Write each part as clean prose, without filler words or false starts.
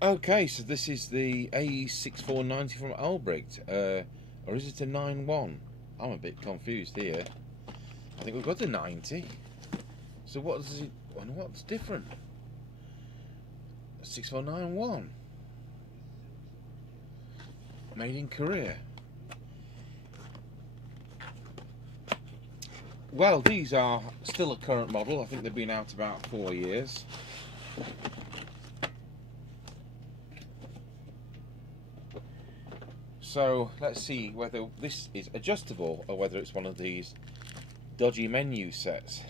Okay, so this is the AE6490 from Albrecht, or is it a 91? I'm a bit confused here. I think we've got a 90. So what is it? What's different? 6491, made in Korea. Well, these are still a current model. I think they've been out about 4 years. So let's see whether this is adjustable or whether it's one of these dodgy menu sets.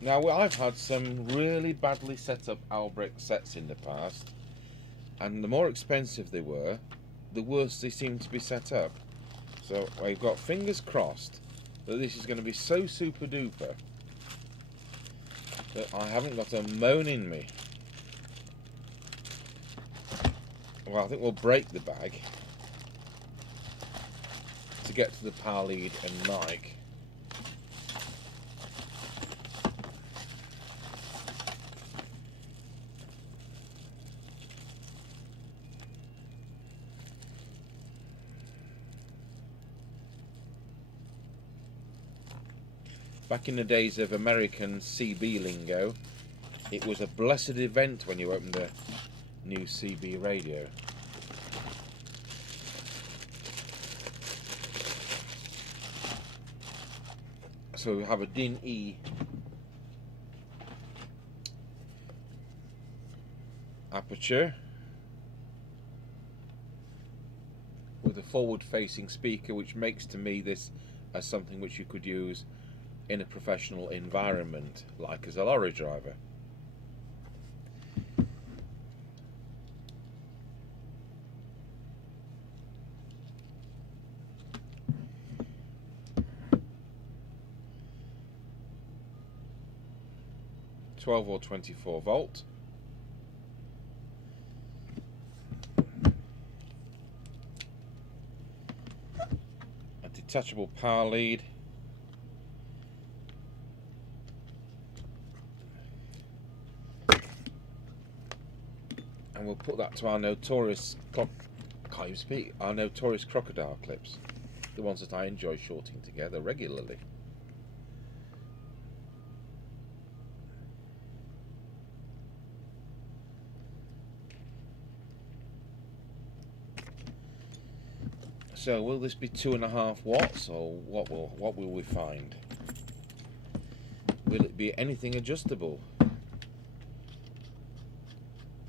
Now, I've had some really badly set up Albrecht sets in the past, and the more expensive they were, the worse they seemed to be set up. So I've got fingers crossed that this is going to be so super duper that I haven't got a moan in me. Well, I think we'll break the bag to get to the power lead and mic. Back in the days of American CB lingo, it was a blessed event when you opened a new CB radio. So we have a DIN E aperture with a forward facing speaker, which makes to me this as something which you could use in a professional environment, like as a lorry driver. (12 or 24 volt). A detachable power lead. And we'll put that to our notorious our notorious crocodile clips, the ones that I enjoy shorting together regularly. So will this be 2.5 watts, or what will we find? Will it be anything adjustable?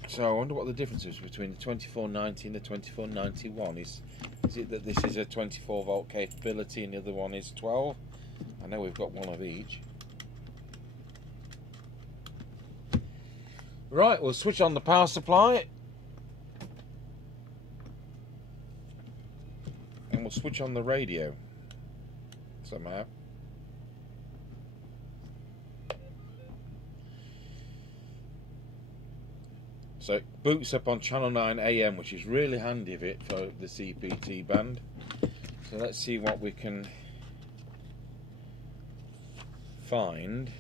So I wonder what the difference is between the 2490 and the 2491. Is it that this is a 24 volt capability and the other one is 12? I know we've got one of each. Right, we'll switch on the power supply. And we'll switch on the radio somehow. So it boots up on channel 9 AM, which is really handy of it for the CPT band. So let's see what we can find.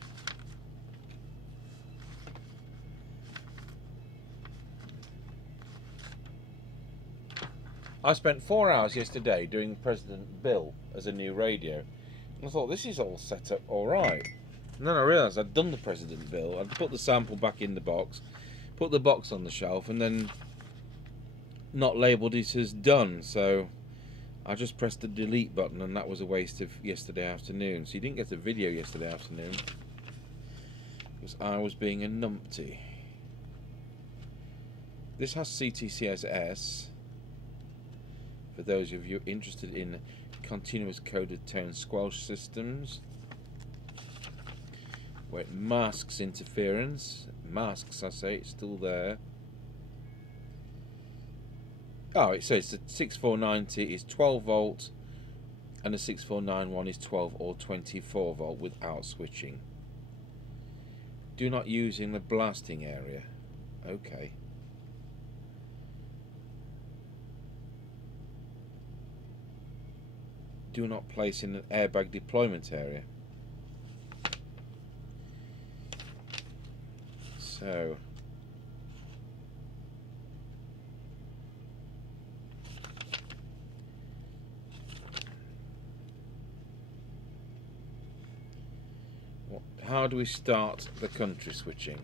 I spent 4 hours yesterday doing President Bill as a new radio. And I thought, this is all set up alright. And then I realised I'd done the President Bill. I'd put the sample back in the box, put the box on the shelf, and then not labelled it as done. So I just pressed the delete button, and that was a waste of yesterday afternoon. So you didn't get a video yesterday afternoon because I was being a numpty. This has CTCSS for those of you interested in continuous coded tone squelch systems, where it masks interference. Masks, I say, it's still there. Oh, it says the 6490 is 12 volt and the 6491 is 12 or 24 volt without switching. Do not use in the blasting area. Okay. Do not place in an airbag deployment area. So how do we start the country switching?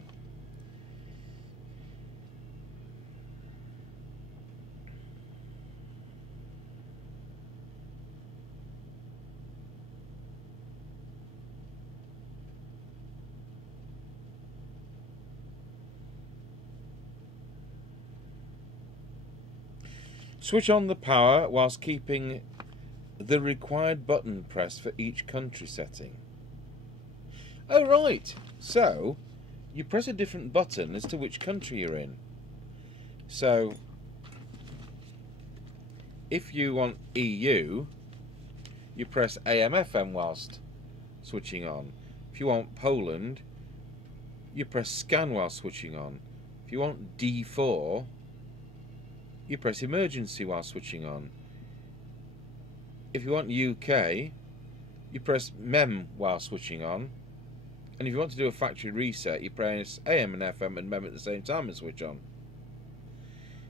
Switch on the power whilst keeping the required button pressed for each country setting. Oh right, so you press a different button as to which country you're in. So if you want EU, you press AM/FM whilst switching on. If you want Poland, you press scan while switching on. If you want D4, you press emergency while switching on. If you want UK, you press MEM while switching on. And if you want to do a factory reset, you press AM and FM and MEM at the same time and switch on.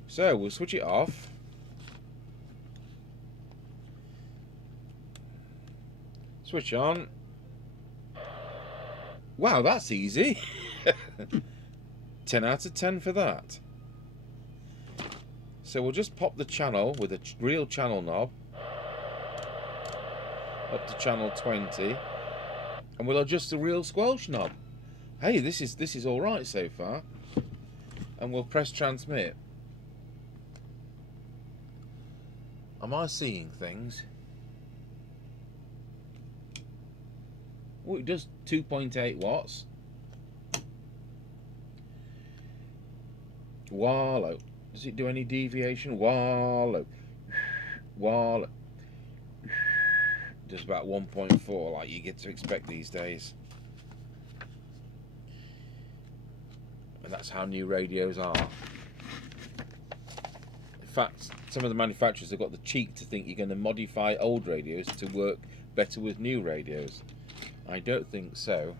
So we'll switch it off. Switch on. Wow, that's easy. 10 out of 10 for that. So we'll just pop the channel with a real channel knob up to channel 20, and we'll adjust the real squelch knob. Hey, this is all right so far. And we'll press transmit. Am I seeing things? Oh, it does 2.8 watts. Wallow. Does it do any deviation? Wallow. Wallow. Does about 1.4 like you get to expect these days. And that's how new radios are. In fact, some of the manufacturers have got the cheek to think you're going to modify old radios to work better with new radios. I don't think so.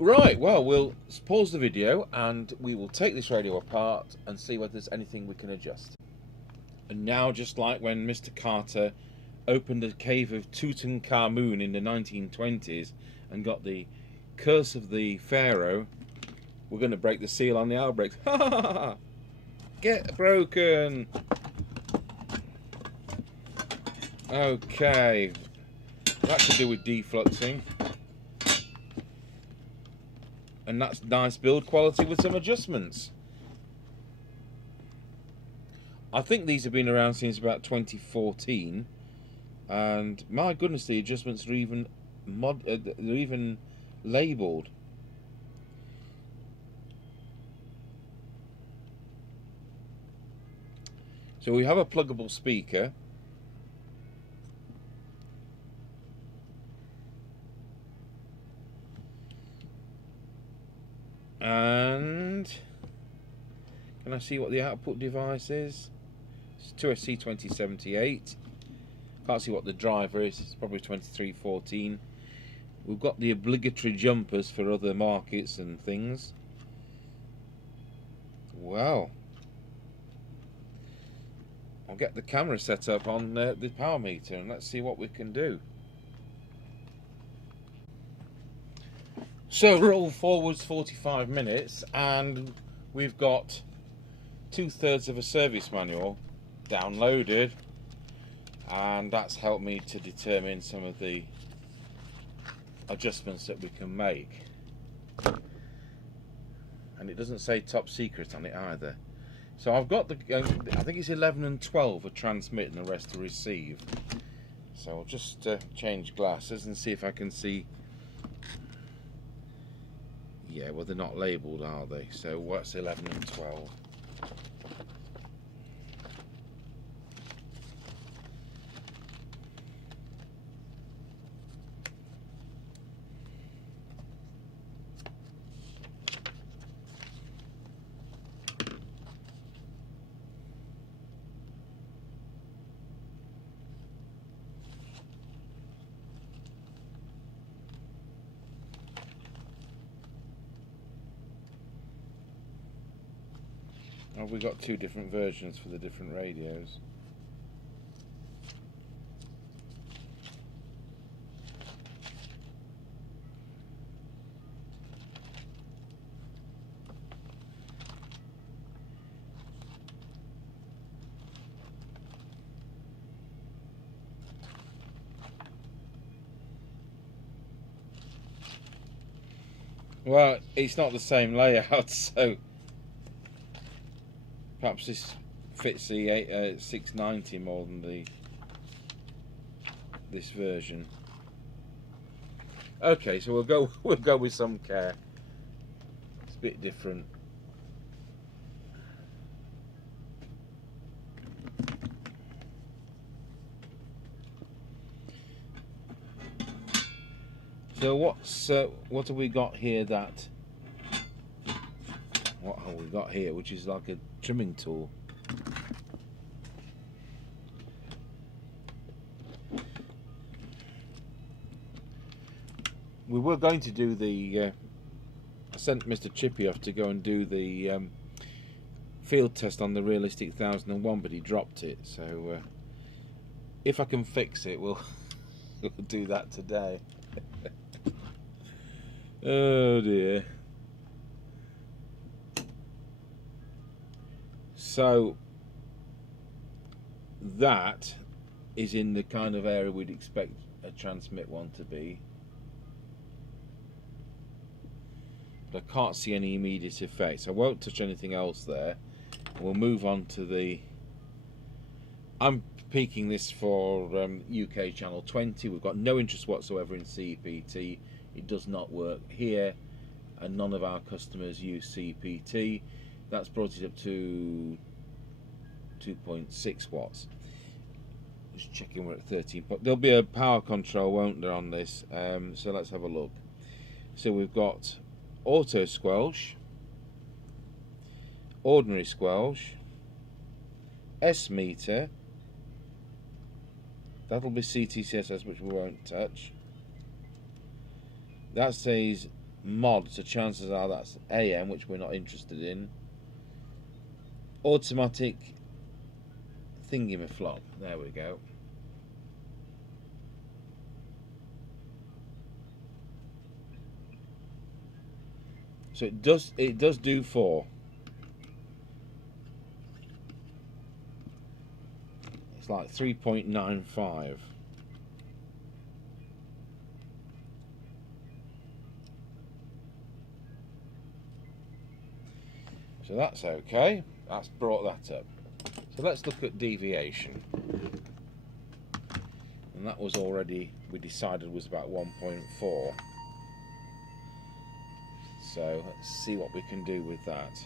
Right, well, we'll pause the video and we will take this radio apart and see whether there's anything we can adjust. And now, just like when Mr. Carter opened the cave of Tutankhamun in the 1920s and got the curse of the Pharaoh, we're going to break the seal on the Albrecht. Ha ha ha ha! Get broken! Okay, that could do with defluxing. And that's nice build quality with some adjustments. I think these have been around since about 2014, and my goodness, the adjustments are even they're even labelled. So we have a pluggable speaker. And can I see what the output device is? It's 2SC2078. Can't see what the driver is. It's probably 2314. We've got the obligatory jumpers for other markets and things. Well, I'll get the camera set up on the power meter and let's see what we can do. So roll forwards 45 minutes and we've got 2/3 of a service manual downloaded, and that's helped me to determine some of the adjustments that we can make. And it doesn't say top secret on it either. So I've got the, I think it's 11 and 12 are transmit and the rest are receive. So I'll just change glasses and see if I can see. Yeah, well, they're not labelled, are they? So what's 11 and 12? Have we got two different versions for the different radios? Well, it's not the same layout, so perhaps this fits the 690 more than this version. Okay, so we'll go with some care. It's a bit different. So what have we got here what have we got here, which is like a trimming tool? We were going to do I sent Mr. Chippy off to go and do the field test on the Realistic 1001, but he dropped it, so if I can fix it, we'll do that today. Oh dear. So that is in the kind of area we'd expect a transmit one to be, but I can't see any immediate effects. I won't touch anything else there. We'll move on to I'm peaking this for UK channel 20. We've got no interest whatsoever in CPT. It does not work here, and none of our customers use CPT. That's brought it up to 2.6 watts. Just checking we're at 13. But there'll be a power control, won't there, on this? So let's have a look. So we've got auto squelch, ordinary squelch, S meter. That'll be CTCSS, which we won't touch. That says mod, so chances are that's AM, which we're not interested in. Automatic thingamaflop. There we go. So it does do 4. It's like 3.95. So that's okay. That's brought that up. So let's look at deviation. And that was already, we decided, was about 1.4. So let's see what we can do with that.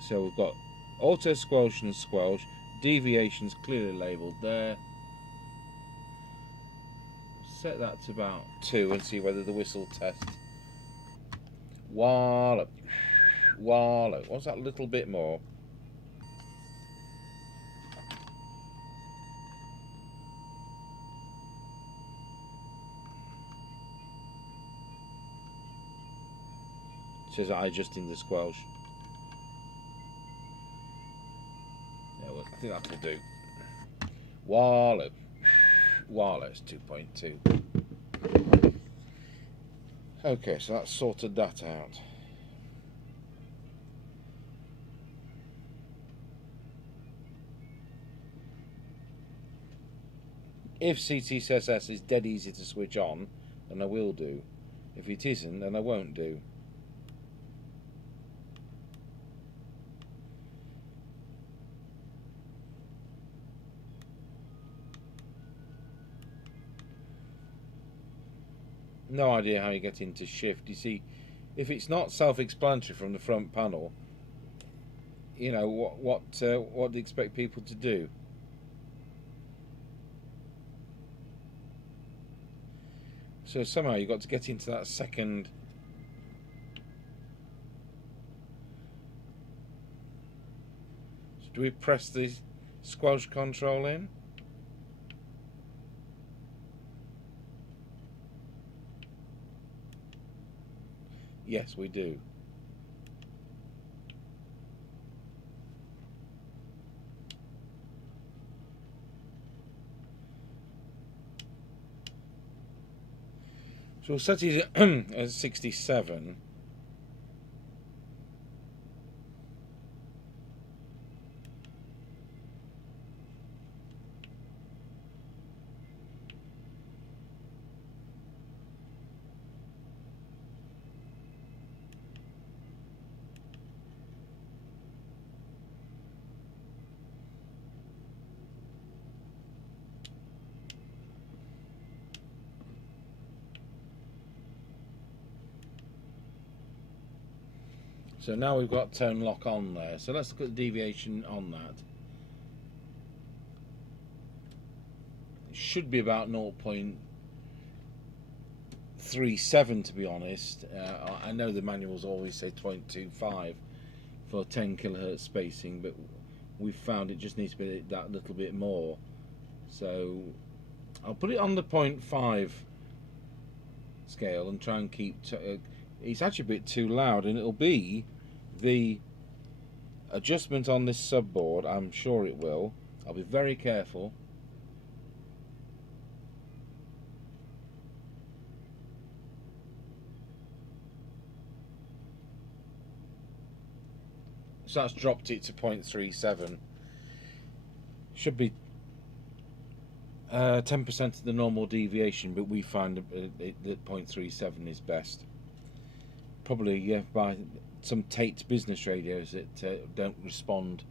So we've got auto squelch and squelch. Deviation's clearly labelled there. Set that to about 2 and see whether the whistle tests. Wallop. Wallop. What's that little bit more? It says adjusting the squelch. Yeah, well, I think that will do. Wallop. Wallop, it's 2.2. Okay, so that's sorted that out. If CTCSS is dead easy to switch on, then I will do. If it isn't, then I won't do. No idea how you get into shift. You see, if it's not self-explanatory from the front panel, you know, what do you expect people to do? So somehow you've got to get into that second. So do we press the squelch control in? Yes, we do. we'll set it at 67. So now we've got tone lock on there. So let's look at the deviation on that. It should be about 0.37 to be honest. I know the manuals always say 0.25 for 10 kilohertz spacing, but we've found it just needs to be that little bit more. So I'll put it on the 0.5 scale and try and keep it's actually a bit too loud, and it'll be the adjustment on this subboard. I'm sure it will. I'll be very careful. So that's dropped it to 0.37. Should be 10% of the normal deviation, but we find that 0.37 is best. Probably by some Tate business radios that don't respond.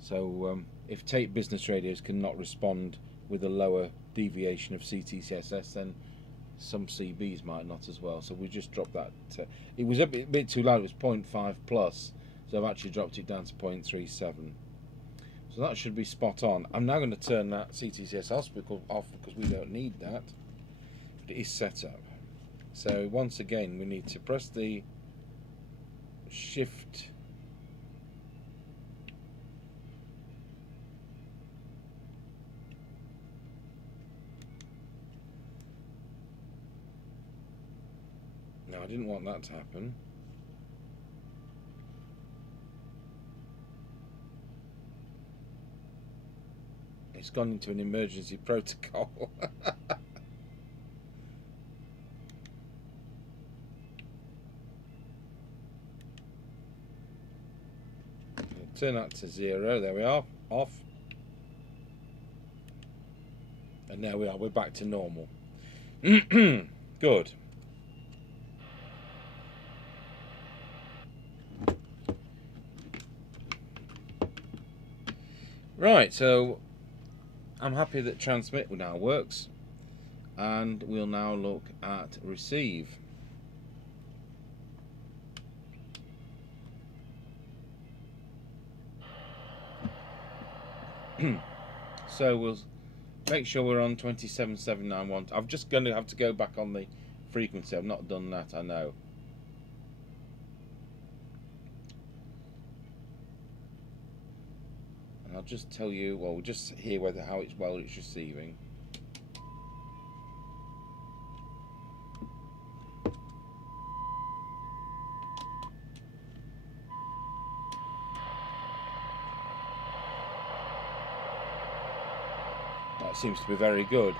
So if Tate business radios cannot respond with a lower deviation of CTCSS, then some CBs might not as well. So we just dropped that. It was a bit too loud. It was 0.5 plus, so I've actually dropped it down to 0.37. So that should be spot on. I'm now going to turn that CTCS hospital off because we don't need that. But it is set up. So once again, we need to press the shift no, I didn't want that to happen. It's gone into an emergency protocol. Turn that to 0. There we are. Off. And there we are. We're back to normal. Good. Right, so I'm happy that transmit now works, and we'll now look at receive. So we'll make sure we're on 27791. I'm just going to have to go back on the frequency. I've not done that, I know. And I'll just tell you, well, we'll just hear how it's receiving. That seems to be very good.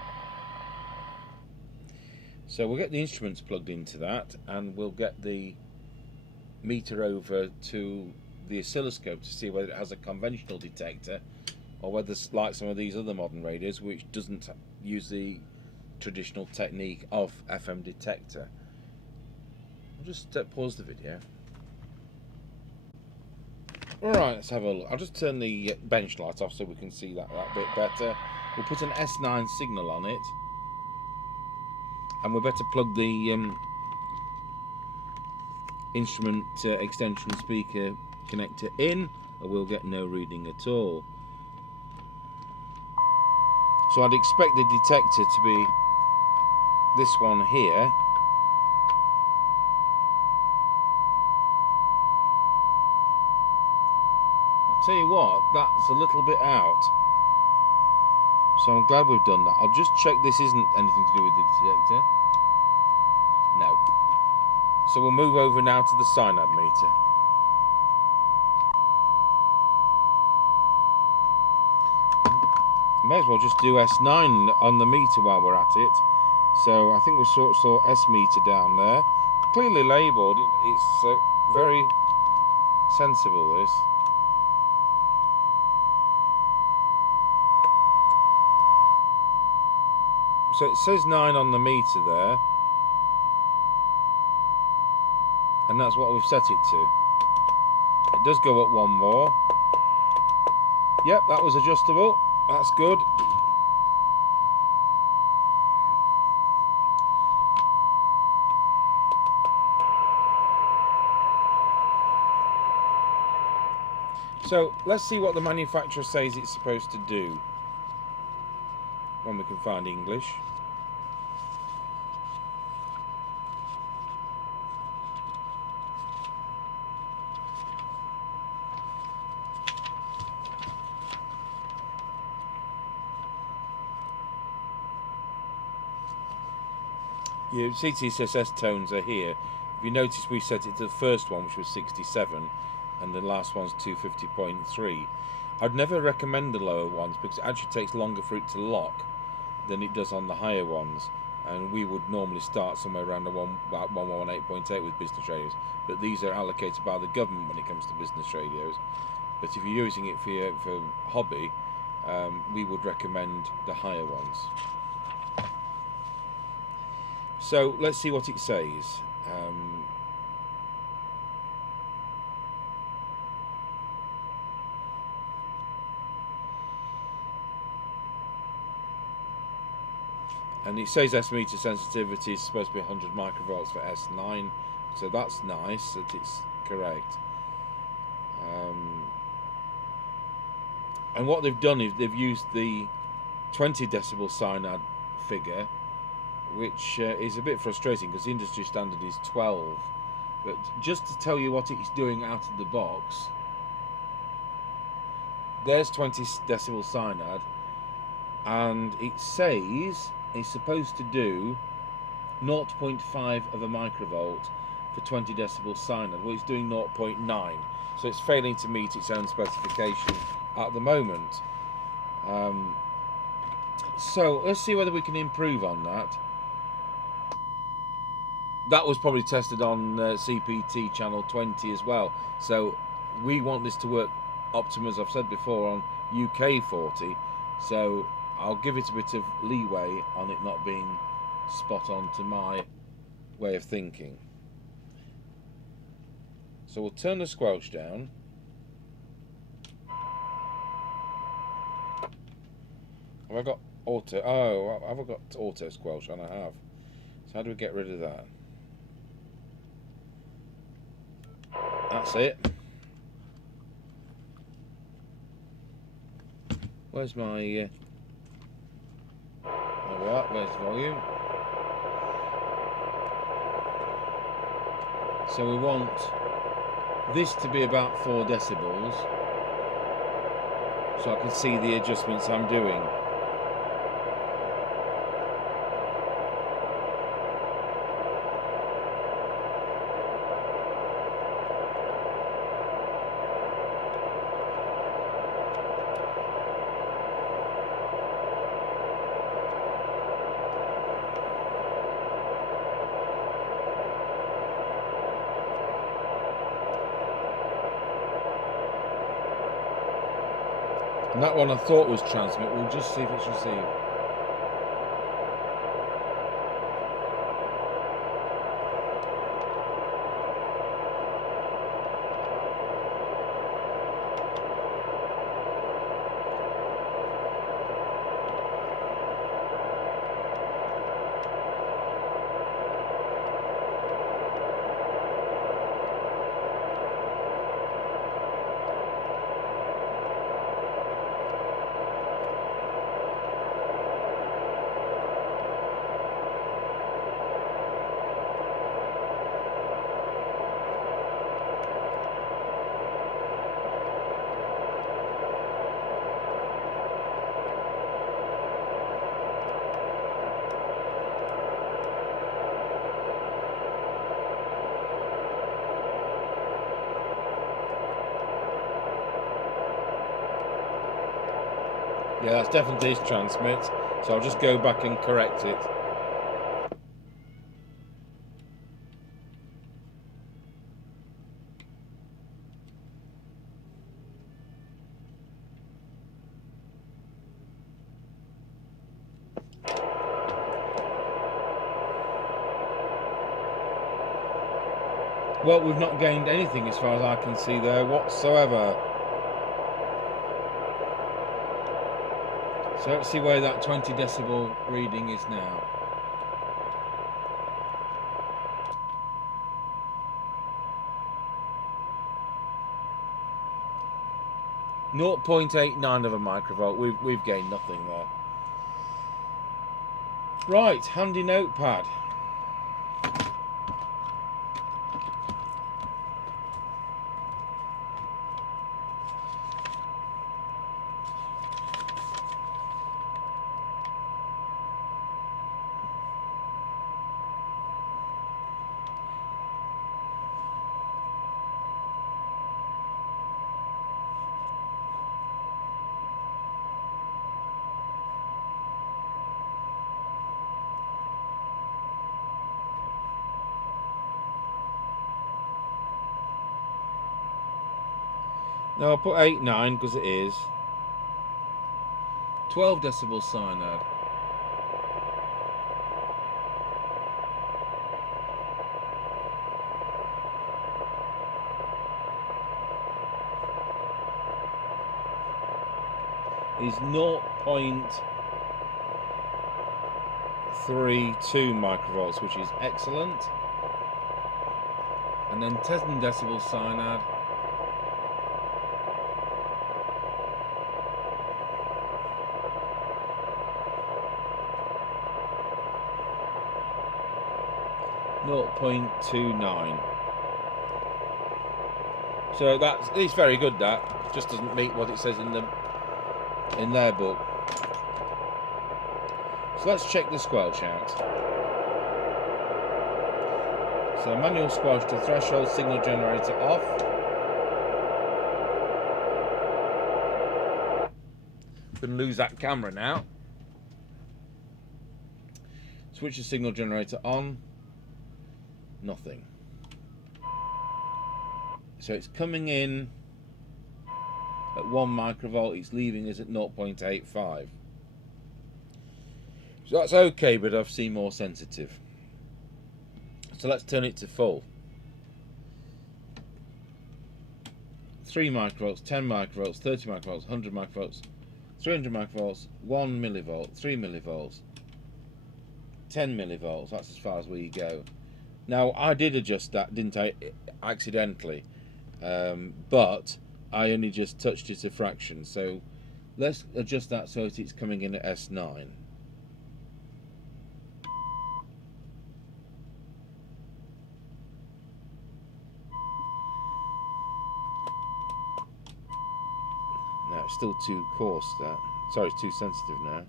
So we'll get the instruments plugged into that, and we'll get the meter over to the oscilloscope to see whether it has a conventional detector or whether it's like some of these other modern radios which doesn't use the traditional technique of FM detector. I'll just pause the video. Alright, let's have a look. I'll just turn the bench light off so we can see that bit better. We'll put an S9 signal on it, and we better plug the instrument extension speaker connector in, or we'll get no reading at all. So I'd expect the detector to be this one here. I'll tell you what, that's a little bit out. So I'm glad we've done that. I'll just check this isn't anything to do with the detector. No. So we'll move over now to the cyanide meter. May as well just do S9 on the meter while we're at it. So I think we saw S meter down there, clearly labelled. It's very sensible, this. So it says 9 on the meter there, and that's what we've set it to. It does go up one more. Yep, that was adjustable. That's good. So let's see what the manufacturer says it's supposed to do, when we can find English. Your CTSS tones are here. If you notice, we set it to the first one, which was 67, and the last one's 250.3. I'd never recommend the lower ones because it actually takes longer for it to lock than it does on the higher ones, and we would normally start somewhere around about 118.8 with business radios, but these are allocated by the government when it comes to business radios. But if you're using it for hobby, we would recommend the higher ones. So let's see what it says. And it says S meter sensitivity is supposed to be 100 microvolts for S9, so that's nice that it's correct. And what they've done is they've used the 20 decibel cyanide figure, which is a bit frustrating because the industry standard is 12. But just to tell you what it's doing out of the box, there's 20 decibel cyanide, and it says it's supposed to do 0.5 of a microvolt for 20 decibel cyanide. Well, it's doing 0.9, so it's failing to meet its own specification at the moment. So let's see whether we can improve on that. That was probably tested on CPT channel 20 as well, so we want this to work optimum, as I've said before, on UK 40, so I'll give it a bit of leeway on it not being spot on to my way of thinking. So we'll turn the squelch down. Have I got auto? Oh, have I got auto squelch on? I have. So how do we get rid of that? That's it. Where's my what? Where's the volume? So we want this to be about 4 decibels, so I can see the adjustments I'm doing. And that one I thought was transmit. We'll just see if it's received. Yeah, that's definitely his transmit, so I'll just go back and correct it. Well, we've not gained anything as far as I can see there whatsoever. So let's see where that 20 decibel reading is now. .89 of a microvolt. We've gained nothing there. Right, handy notepad. Now I'll put 8.9 because it is. 12 decibel cyanide. Is 0.32 microvolts, which is excellent. And then 10 decibel cyanide. .29. So it's very good. That just doesn't meet what it says in their book. So let's check the squelch out. So manual squelch to threshold, signal generator off. Gonna lose that camera now. Switch the signal generator on. Nothing. So it's coming in at 1 microvolt, it's leaving us at 0.85. So that's okay, but I've seen more sensitive. So let's turn it to full. 3 microvolts, 10 microvolts, 30 microvolts, 100 microvolts, 300 microvolts, 1 millivolt, 3 millivolts, 10 millivolts. That's as far as we go. Now, I did adjust that, didn't I, accidentally, but I only just touched it a fraction. So let's adjust that so that it's coming in at S9. No, it's still too coarse, that. Sorry, it's too sensitive now.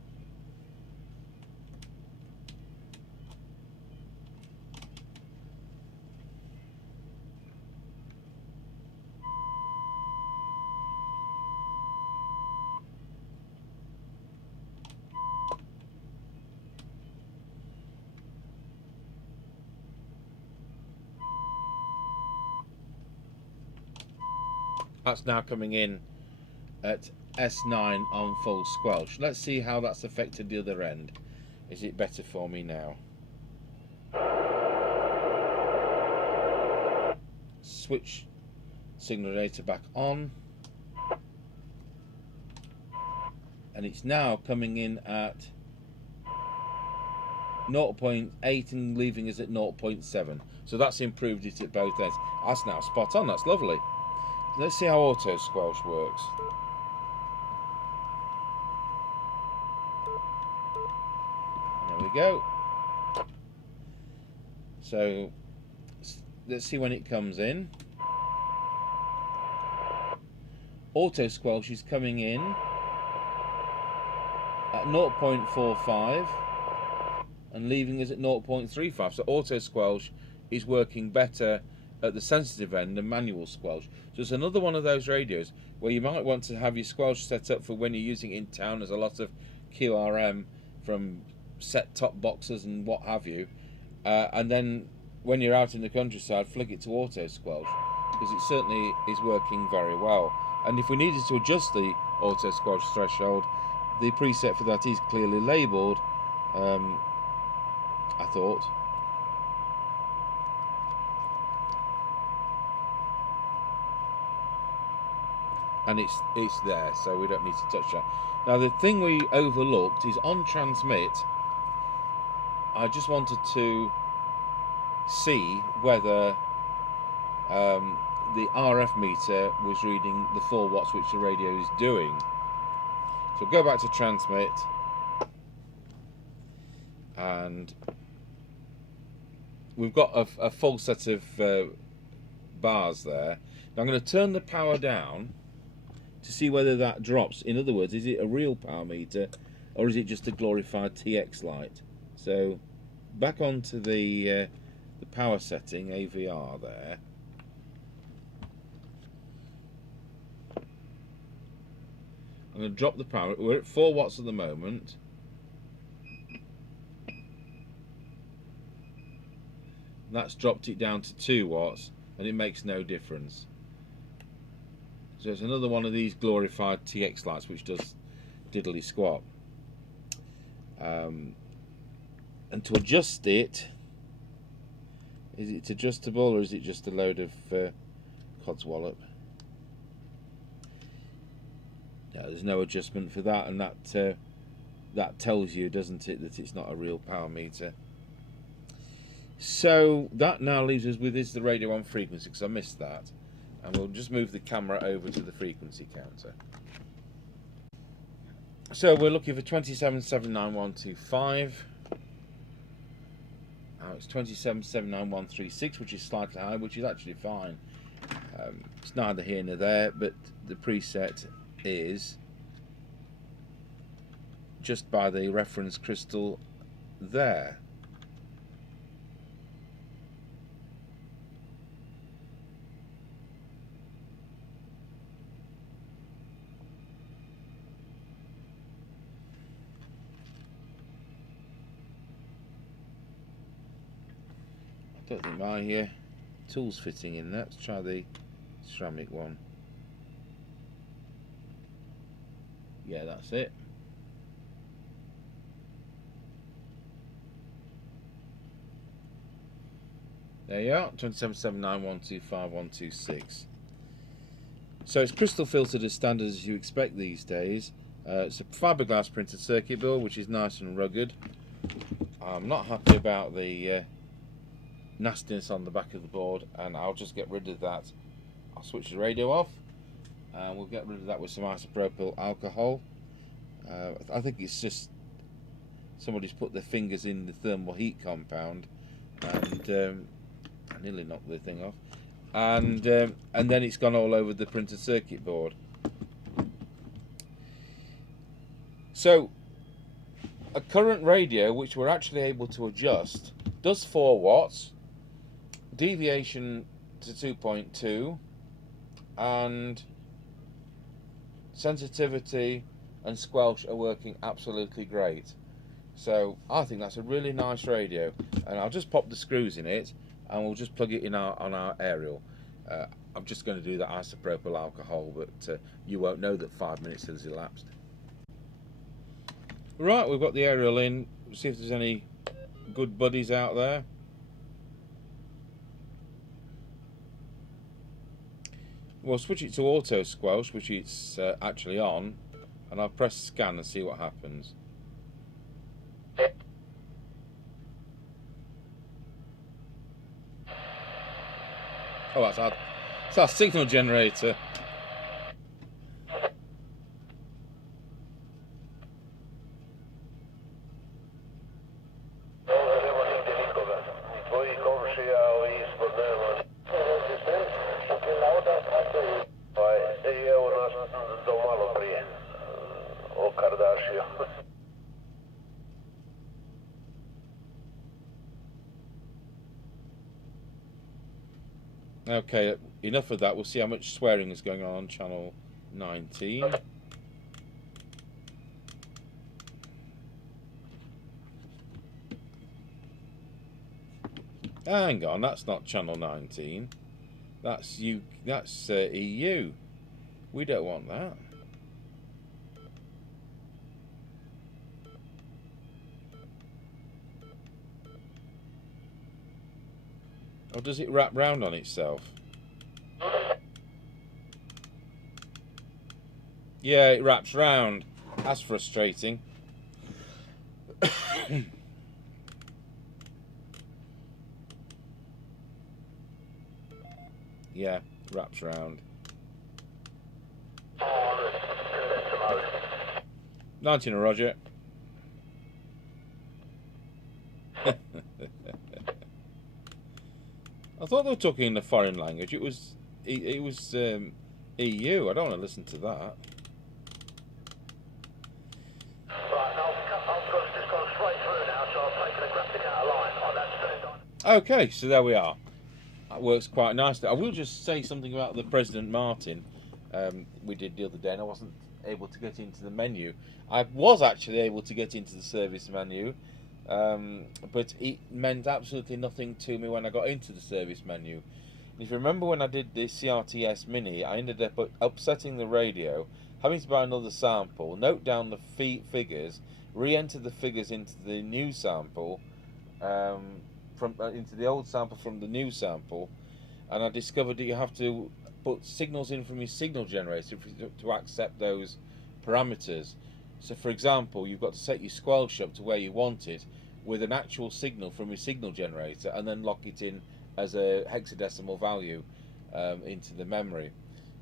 That's now coming in at S9 on full squelch. Let's see how that's affected the other end. Is it better for me now? Switch signal generator back on. And it's now coming in at 0.8 and leaving us at 0.7. So that's improved it at both ends. That's now spot on, that's lovely. Let's see how auto squelch works. There we go. So let's see when it comes in. Auto squelch is coming in at 0.45 and leaving us at 0.35. So auto squelch is working better at the sensitive end than manual squelch. So it's another one of those radios where you might want to have your squelch set up for when you're using it in town. There's a lot of QRM from set-top boxes and what have you, and then when you're out in the countryside, flick it to auto squelch, because it certainly is working very well. And if we needed to adjust the auto squelch threshold, the preset for that is clearly labelled, I thought. and it's there, so we don't need to touch that. Now the thing we overlooked is on transmit. I just wanted to see whether the RF meter was reading the 4 watts which the radio is doing. So go back to transmit, and we've got a full set of bars there. Now I'm going to turn the power down to see whether that drops. In other words, is it a real power meter or is it just a glorified TX light? So back onto the power setting, AVR there. I'm going to drop the power. We're at 4 watts at the moment. That's dropped it down to 2 watts, and it makes no difference. So it's another one of these glorified TX lights which does diddly squat. And to adjust it, is it adjustable or is it just a load of codswallop? No, there's no adjustment for that, and that tells you, doesn't it, that it's not a real power meter. So that now leaves us with, is the radio on frequency, because I missed that. And we'll just move the camera over to the frequency counter. So we're looking for 27.79125. Now it's 27.79136, which is slightly high, which is actually fine. It's neither here nor there, but the preset is just by the reference crystal there. I don't think my tool's fitting in there. Let's try the ceramic one. Yeah, that's it. There you are, 27.79125.126. So it's crystal filtered as standard as you expect these days. It's a fiberglass printed circuit board, which is nice and rugged. I'm not happy about the nastiness on the back of the board, and I'll just get rid of that. I'll switch the radio off, and we'll get rid of that with some isopropyl alcohol. I think it's just somebody's put their fingers in the thermal heat compound, and I nearly knocked the thing off, and then it's gone all over the printed circuit board. So a current radio, which we're actually able to adjust, does 4 watts, deviation to 2.2, and sensitivity and squelch are working absolutely great. So I think that's a really nice radio, and I'll just pop the screws in it and we'll just plug it in on our aerial. I'm just going to do that isopropyl alcohol, but you won't know that 5 minutes has elapsed. Right, we've got the aerial in. See if there's any good buddies out there. We'll switch it to auto squelch, which it's actually on, and I'll press scan and see what happens. Oh, that's our signal generator. Okay, enough of that. We'll see how much swearing is going on channel 19. Hang on, that's not channel 19. That's you. That's EU. We don't want that. Or does it wrap round on itself? Yeah, it wraps round. That's frustrating. Yeah, wraps round. 19, Roger. I thought they were talking in a foreign language. It was EU. I don't want to listen to that. Okay, so there we are. That works quite nicely. I will just say something about the President Martin we did the other day, and I wasn't able to get into the menu. I was actually able to get into the service menu, but it meant absolutely nothing to me when I got into the service menu. If you remember when I did the CRTS Mini, I ended up upsetting the radio, having to buy another sample, note down the figures, re-enter the figures into the new sample, into the old sample from the new sample, and I discovered that you have to put signals in from your signal generator to accept those parameters. So for example, you've got to set your squelch up to where you want it with an actual signal from your signal generator, and then lock it in as a hexadecimal value into the memory.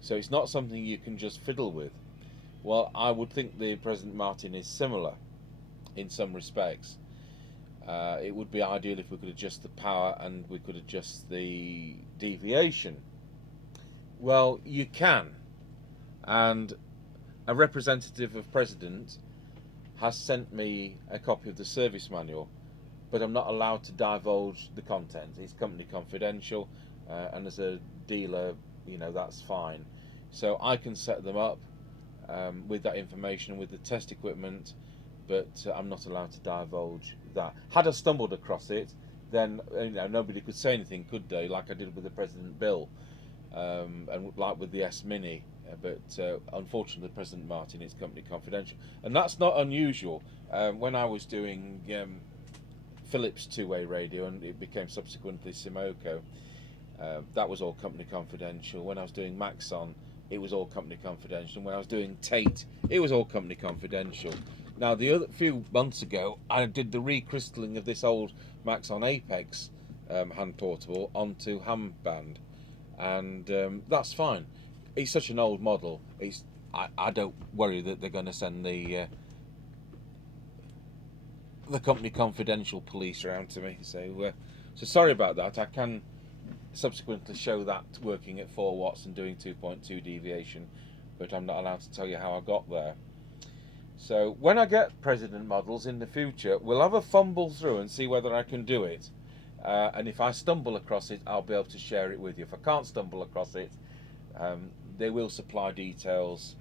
So it's not something you can just fiddle with. Well, I would think the President Martin is similar in some respects. It would be ideal if we could adjust the power and we could adjust the deviation. Well, you can, and a representative of President has sent me a copy of the service manual, but I'm not allowed to divulge the content. It's company confidential, and as a dealer, you know, that's fine. So I can set them up with that information, with the test equipment, but I'm not allowed to divulge that. Had I stumbled across it, then you know, nobody could say anything, could they? Like I did with the President Bill, and like with the S Mini. But unfortunately, President Martin is company confidential, and that's not unusual. When I was doing Philips two-way radio, and it became subsequently Simoco, that was all company confidential. When I was doing Maxon, it was all company confidential. And when I was doing Tate, it was all company confidential. Now, few months ago, I did the recrystalling of this old Maxon Apex hand portable onto ham band, and that's fine. It's such an old model. I don't worry that they're going to send the company confidential police around to me. So sorry about that. I can subsequently show that working at 4 watts and doing 2.2 deviation, but I'm not allowed to tell you how I got there. So when I get President models in the future, we'll have a fumble through and see whether I can do it. And if I stumble across it, I'll be able to share it with you. If I can't stumble across it, they will supply details,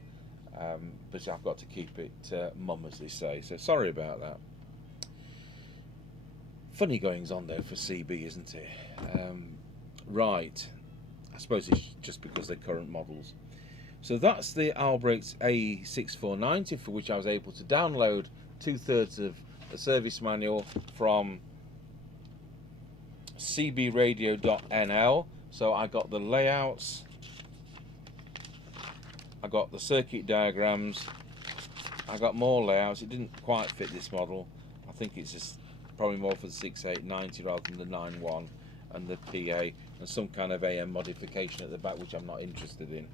but I've got to keep it mum, as they say. So sorry about that. Funny goings on though for CB, isn't it? Right, I suppose it's just because they're current models. So that's the Albrecht AE6490, for which I was able to download 2/3 of the service manual from cbradio.nl. So I got the layouts, I got the circuit diagrams, I got more layouts. It didn't quite fit this model. I think it's just probably more for the 6890 rather than the 91, and the PA, and some kind of AM modification at the back, which I'm not interested in.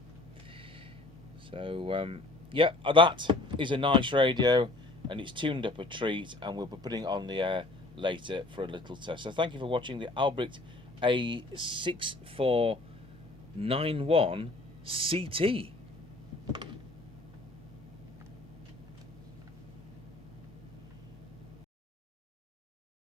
So yeah, that is a nice radio, and it's tuned up a treat, and we'll be putting it on the air later for a little test. So thank you for watching the Albrecht AE6491CT.